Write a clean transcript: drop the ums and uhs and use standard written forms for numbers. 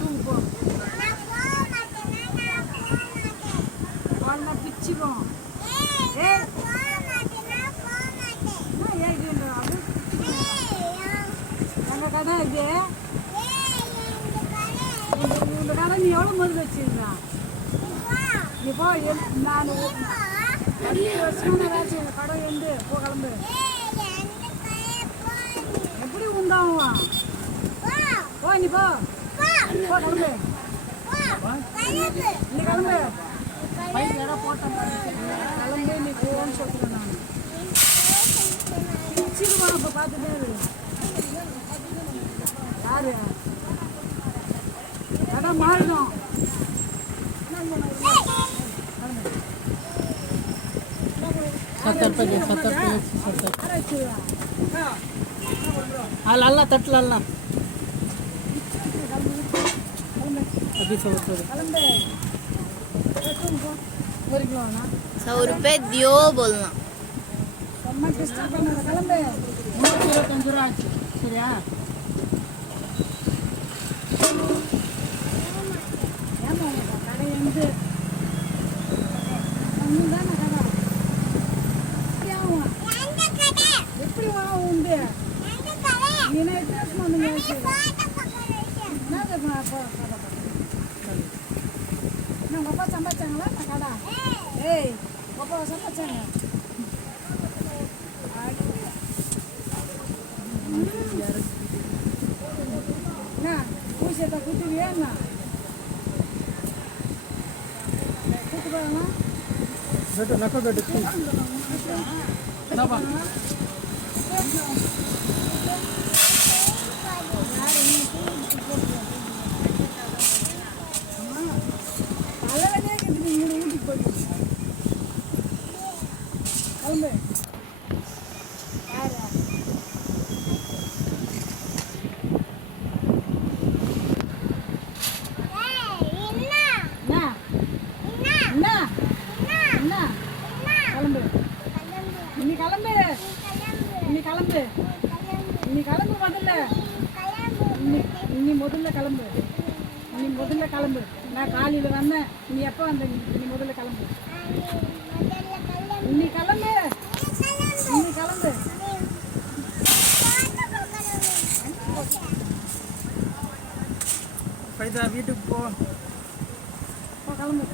தூங்கு போ. போனா பிச்சுக்கும். ஏய் அது எங்கள் கடை இது. இந்த கடை நீ எவ்வளோ மருந்து வச்சுருந்தா? நீ போ. நான் 10 வருஷமான வேலை கடை எந்து போ கிளம்பு. எப்படி உண்டாவும்? போ நீ போ. போ கிளம்பு. நீ கிளம்பு. பைக் இடம் போட்டேன் கிளம்பு. நீ போன்னு சொல்கிறேன் நான். பிச்சுக்குமா இப்போ பார்த்துட்டே யாரு கடை மாறிடும். ಅಲ್ಲ ತಟ್ಲ ಅಲ್ಲ अभी 100 रुपये दियो बोलना. சரியா? கடை எந்து எப்படி உண்டு நீ எத்தனை உங்கள் அப்பா சம்பாதிச்சாங்களா கடை? ஏய் அப்பா சம்பாதிச்சாங்க. என்ன பூசியத்தை குத்துவியா? என்ன கூட்டு போகலாம். தலைவலியே இருக்குது. இங்கே ஊட்டிக்கு போய் கிளம்பு. யாரு முதல்ல கிளம்பு. நான் காலையில் வந்தேன். நீ எப்போ வந்த? நீ முதல்ல கிளம்பு. நீ கிளம்பு. நீ கிளம்பு. வீட்டுக்கு போ. கிளம்பு.